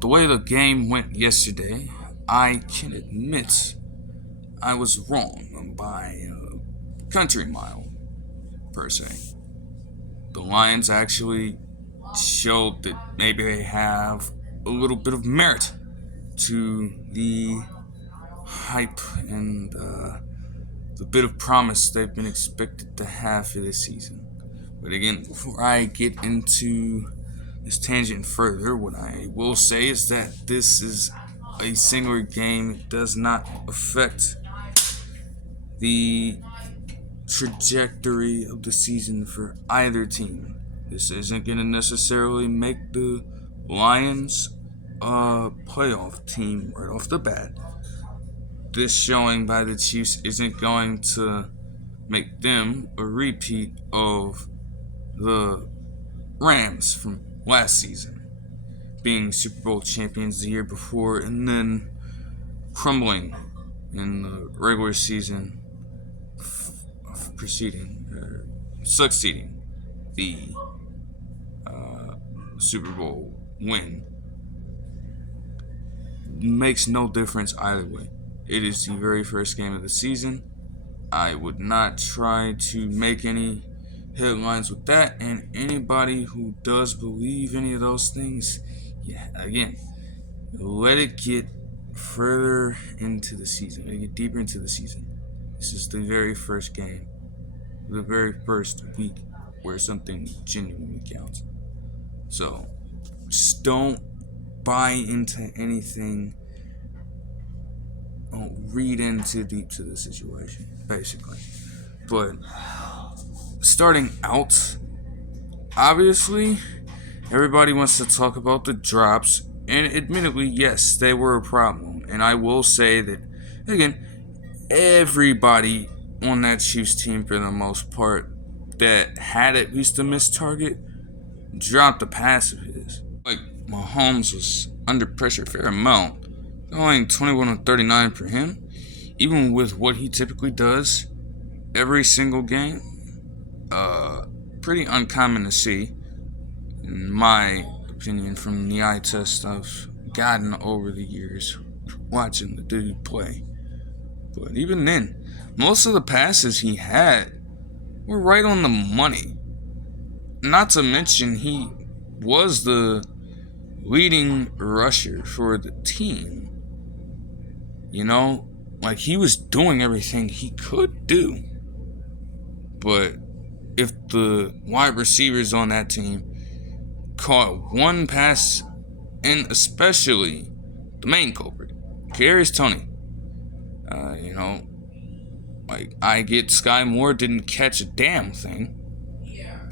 with the way the game went yesterday, I can admit I was wrong by a country mile, per se. The Lions actually showed that maybe they have a little bit of merit to the hype and the bit of promise they've been expected to have for this season. But again, before I get into this tangent further, what I will say is that this is a singular game. It does not affect the trajectory of the season for either team. This isn't going to necessarily make the Lions a playoff team right off the bat. This showing by the Chiefs isn't going to make them a repeat of the Rams from last season, being Super Bowl champions the year before and then crumbling in the regular season succeeding the Super Bowl win. Makes no difference either way. It is the very first game of the season. I would not try to make any headlines with that, and anybody who does believe any of those things, again, let it get further into the season, let it get deeper into the season. This is the very first game, the very first week where something genuinely counts. So, just don't buy into anything. Don't read in too deep to the situation, basically. But starting out, obviously, everybody wants to talk about the drops, and admittedly, yes, they were a problem. And I will say that, again, everybody on that Chiefs team, for the most part, that had at least a missed target, dropped a pass of his. Like, Mahomes was under pressure a fair amount, going 21 of 39 for him, even with what he typically does every single game. Pretty uncommon to see, in my opinion, from the eye test I've gotten over the years watching the dude play. But even then, most of the passes he had were right on the money. Not to mention, he was the leading rusher for the team. You know, like, he was doing everything he could do. But if the wide receivers on that team caught one pass, and especially the main culprit, Toney, like, I get Sky Moore didn't catch a damn thing.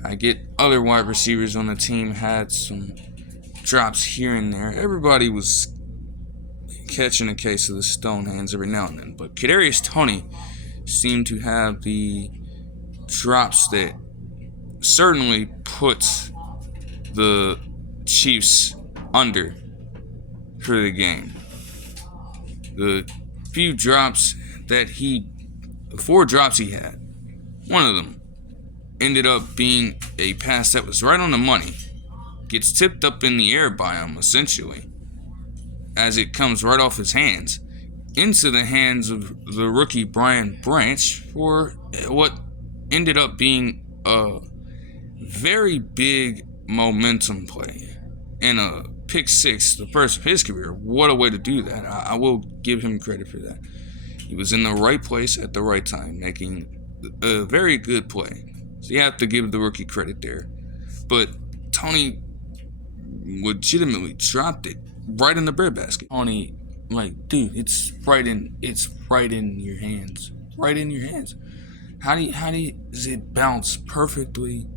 I get other wide receivers on the team had some drops here and there. Everybody was catching a case of the stone hands every now and then, but Toney seemed to have the drops that certainly puts the Chiefs under for the game. The few drops that the 4 drops he had, one of them ended up being a pass that was right on the money, gets tipped up in the air by him, essentially, as it comes right off his hands into the hands of the rookie Brian Branch for what ended up being a very big momentum play and a pick 6, the first of his career. What a way to do that. I will give him credit for that. He was in the right place at the right time, making a very good play. So you have to give the rookie credit there. But Toney legitimately dropped it right in the breadbasket. Toney, like, dude, it's right in your hands. Right in your hands. How does it bounce perfectly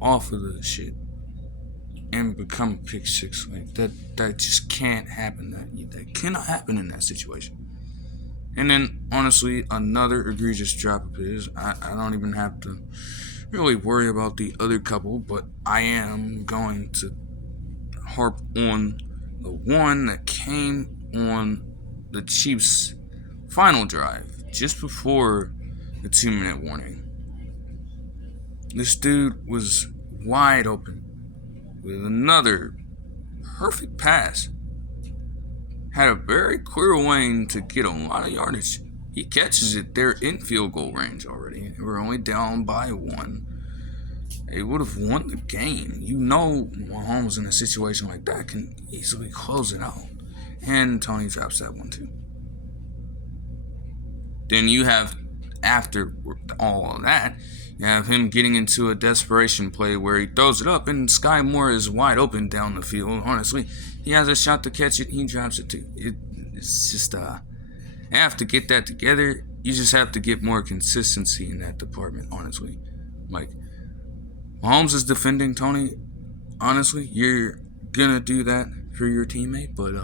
off of the shit and become a pick 6? Like, that just can't happen. That cannot happen in that situation. And then, honestly, another egregious drop of his. I don't even have to really worry about the other couple, but I am going to harp on the one that came on the Chiefs' final drive, just before the 2-minute warning. This dude was wide open with another perfect pass had a very clear lane to get a lot of yardage. He catches it, they're in field goal range already. We're only down by 1. They would have won the game. You know Mahomes in a situation like that can easily close it out. And Toney drops that one too. Then you have, after all of that, you have him getting into a desperation play where he throws it up and Sky Moore is wide open down the field. Honestly, he has a shot to catch it. He drops it too. It's just, you have to get that together. You just have to get more consistency in that department, honestly. Like, Mahomes is defending Toney. Honestly, you're going to do that for your teammate. But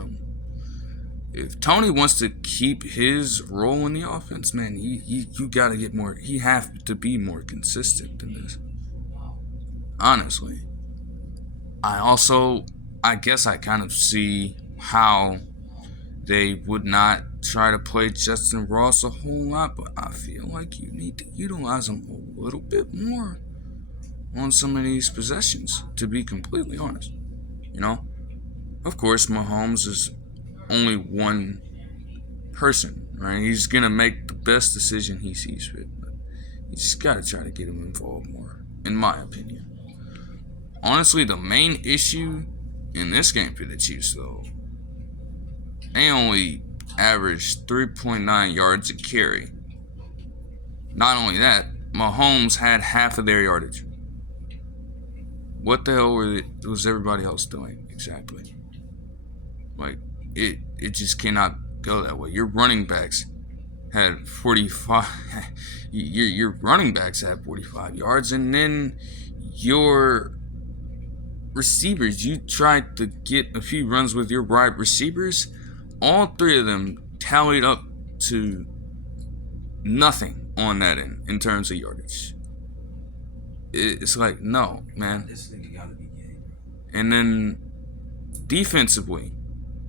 if Toney wants to keep his role in the offense, man, you got to get more. He has to be more consistent than this. Honestly. I guess I kind of see how they would not try to play Justyn Ross a whole lot, but I feel like you need to utilize him a little bit more on some of these possessions, to be completely honest. You know? Of course, Mahomes is only one person, right? He's going to make the best decision he sees fit, but you just got to try to get him involved more, in my opinion. Honestly, the main issue in this game for the Chiefs, though, they only averaged 3.9 yards a carry. Not only that, Mahomes had half of their yardage. What the hell was everybody else doing exactly? Like, it just cannot go that way. Your running backs had 45. Your running backs had 45 yards, and then your receivers, you tried to get a few runs with your wide receivers. All 3 of them tallied up to nothing on that end in terms of yardage. It's like, no, man. This nigga gotta be gay. And then defensively,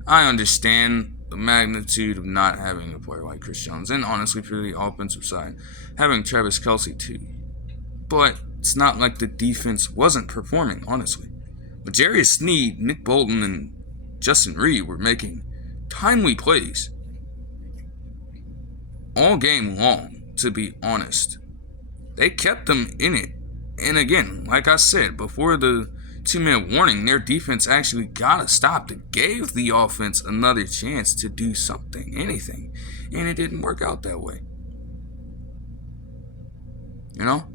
I understand the magnitude of not having a player like Chris Jones, and honestly, for the offensive side, having Travis Kelce too. But it's not like the defense wasn't performing, honestly. But Jarius Sneed, Nick Bolton, and Justin Reed were making timely plays all game long, to be honest. They kept them in it. And again, like I said, before the 2-minute warning, their defense actually got a stop that gave the offense another chance to do something, anything. And it didn't work out that way. You know?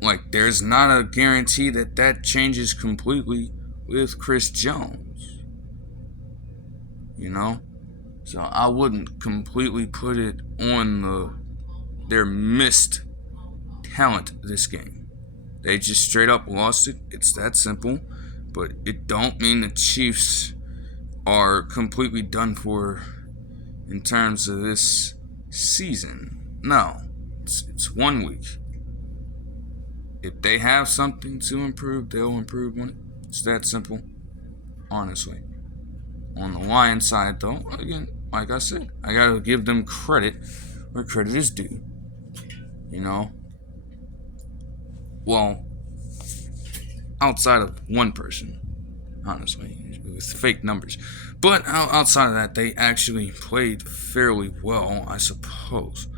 Like, there's not a guarantee that changes completely with Chris Jones. You know? So I wouldn't completely put it on their missed talent this game. They just straight up lost it. It's that simple. But it don't mean the Chiefs are completely done for in terms of this season. No. It's 1 week. If they have something to improve, they'll improve on it. It's that simple. Honestly. On the Lions side, though, again, like I said, I gotta give them credit where credit is due. You know? Well, outside of one person, honestly, with fake numbers. But outside of that, they actually played fairly well, I suppose.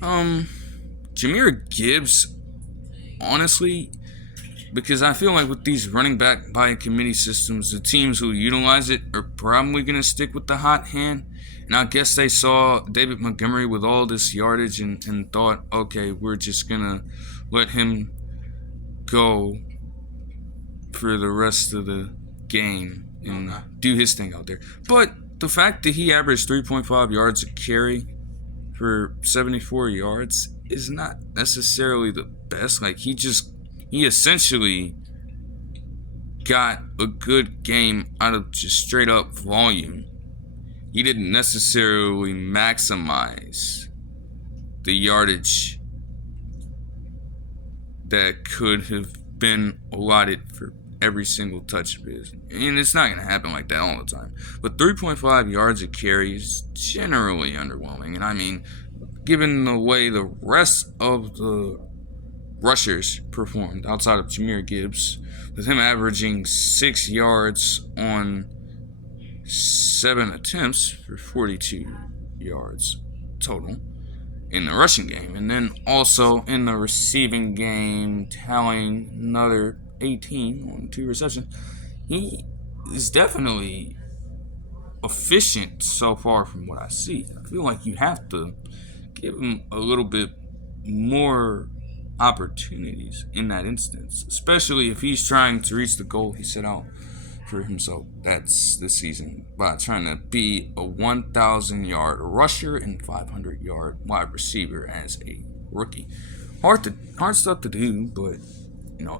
Jahmyr Gibbs, honestly, because I feel like with these running back by committee systems, the teams who utilize it are probably going to stick with the hot hand. And I guess they saw David Montgomery with all this yardage and thought, okay, we're just going to let him go for the rest of the game and do his thing out there. But the fact that he averaged 3.5 yards a carry for 74 yards is not necessarily the best. Like, he essentially got a good game out of just straight up volume. He didn't necessarily maximize the yardage that could have been allotted for every single touch of his. And it's not going to happen like that all the time. But 3.5 yards a carry is generally underwhelming. And I mean, given the way the rest of the rushers performed outside of Jahmyr Gibbs, with him averaging 6 yards on 7 attempts for 42 yards total in the rushing game. And then also in the receiving game, tallying another 18 on 2 receptions. He is definitely efficient so far from what I see. I feel like you have to give him a little bit more opportunities in that instance, especially if he's trying to reach the goal he set out for himself. That's this season by trying to be a 1,000-yard rusher and 500-yard wide receiver as a rookie. Hard stuff to do, but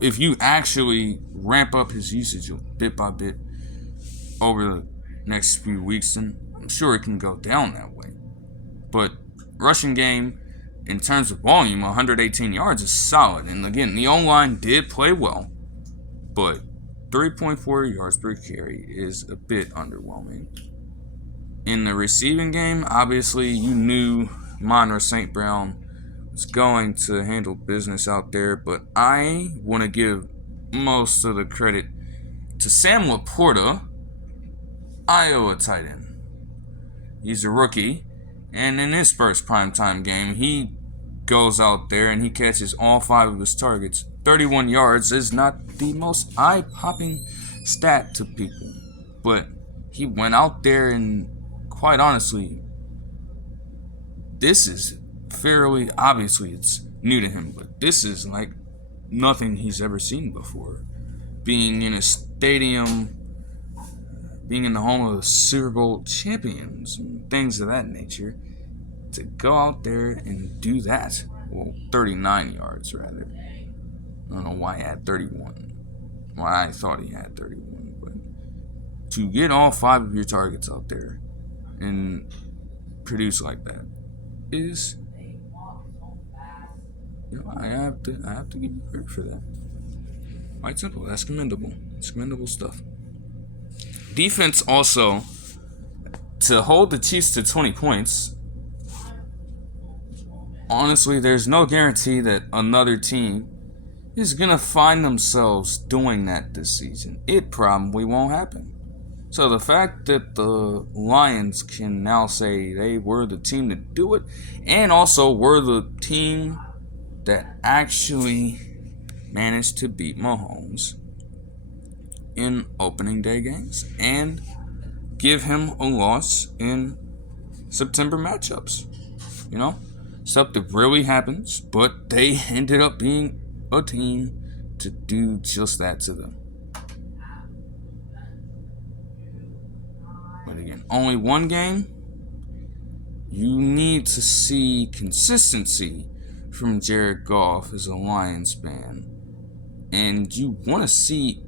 if you actually ramp up his usage bit by bit over the next few weeks, then I'm sure it can go down that way. But rushing game, in terms of volume, 118 yards is solid. And again, the O-line did play well, but 3.4 yards per carry is a bit underwhelming. In the receiving game, obviously you knew Monroe St. Brown was going to handle business out there, but I want to give most of the credit to Sam Laporta, Iowa tight end. He's a rookie, and in his first primetime game, he goes out there and he catches all 5 of his targets. 31 yards is not the most eye-popping stat to people, but he went out there and, quite honestly, this is fairly, obviously it's new to him, but this is like nothing he's ever seen before. Being in a stadium, being in the home of the Super Bowl champions, and things of that nature, to go out there and do that. Well, 39 yards rather. I don't know why he had 31. Why I thought he had 31. But to get all 5 of your targets out there and produce like that is, I have to give you credit for that. Quite simple. That's commendable. It's commendable stuff. Defense also, to hold the Chiefs to 20 points, honestly, there's no guarantee that another team is going to find themselves doing that this season. It probably won't happen. So the fact that the Lions can now say they were the team to do it, and also were the team that actually managed to beat Mahomes in opening day games and give him a loss in September matchups. Stuff that really happens, but they ended up being a team to do just that to them. But again, only one game. You need to see consistency from Jared Goff as a Lions fan. And you want to see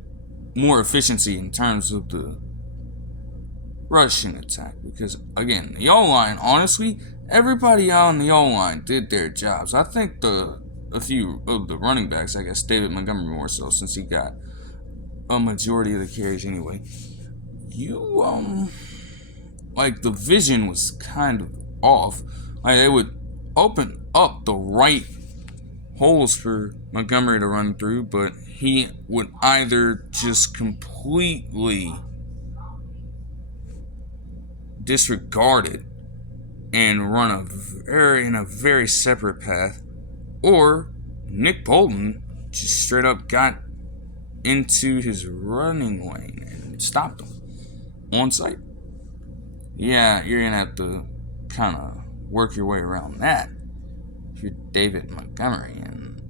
more efficiency in terms of the rushing attack. Because, again, the O-line, honestly, everybody out on the O-line did their jobs. I think a few of the running backs, I guess David Montgomery more so, since he got a majority of the carries anyway. The vision was kind of off. They would open up the right holes for Montgomery to run through, but he would either just completely disregard it and run in a very separate path, or Nick Bolton just straight up got into his running lane and stopped him on sight. Yeah, you're going to have to kind of work your way around that if you're David Montgomery. And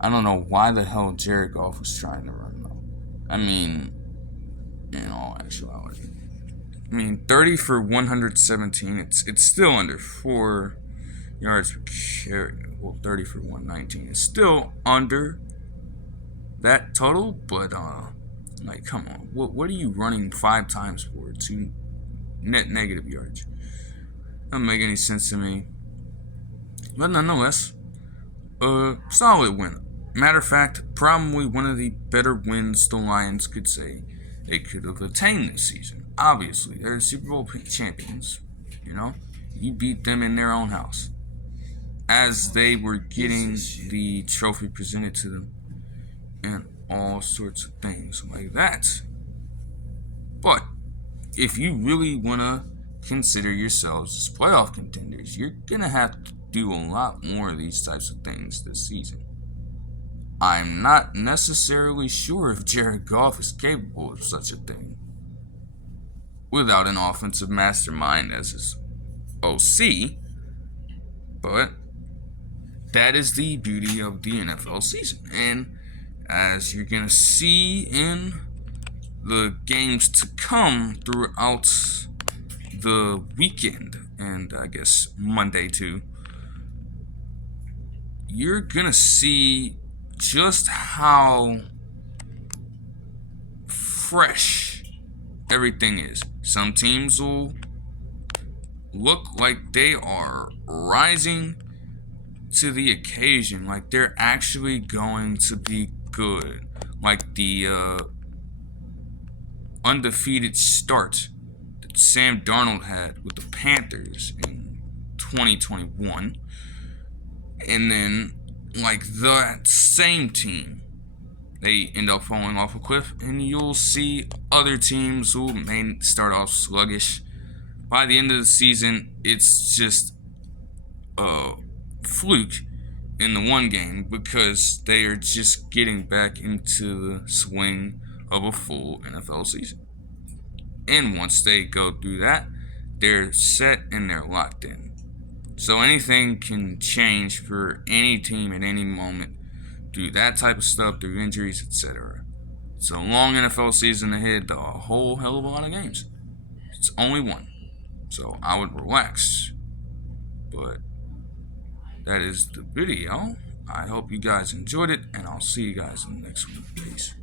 I don't know why the hell Jared Goff was trying to run, though. I mean, in all actuality. 30 for 117. It's still under 4 yards per carry. Well, 30 for 119. It's still under that total, but come on. What are you running 5 times for? 2 net negative yards. Doesn't make any sense to me. But nonetheless, a solid win. Matter of fact, probably one of the better wins the Lions could say they could have attained this season. Obviously, they're Super Bowl champions. You beat them in their own house as they were getting the trophy presented to them and all sorts of things like that. But if you really want to consider yourselves as playoff contenders, you're going to have to do a lot more of these types of things this season. I'm not necessarily sure if Jared Goff is capable of such a thing without an offensive mastermind as his OC, but that is the beauty of the NFL season. And as you're going to see in the games to come throughout the weekend, and I guess Monday too, you're going to see just how fresh everything is. Some teams will look like they are rising to the occasion, like they're actually going to be good, like the undefeated start that Sam Darnold had with the Panthers in 2021, and then like that same team, they end up falling off a cliff, and you'll see other teams who may start off sluggish. By the end of the season, it's just a fluke in the one game because they are just getting back into the swing of a full NFL season. And once they go through that, they're set and they're locked in. So anything can change for any team at any moment through that type of stuff, through injuries, etc. It's a long NFL season ahead, a whole hell of a lot of games. It's only one. So I would relax. But that is the video. I hope you guys enjoyed it, and I'll see you guys in the next one. Peace.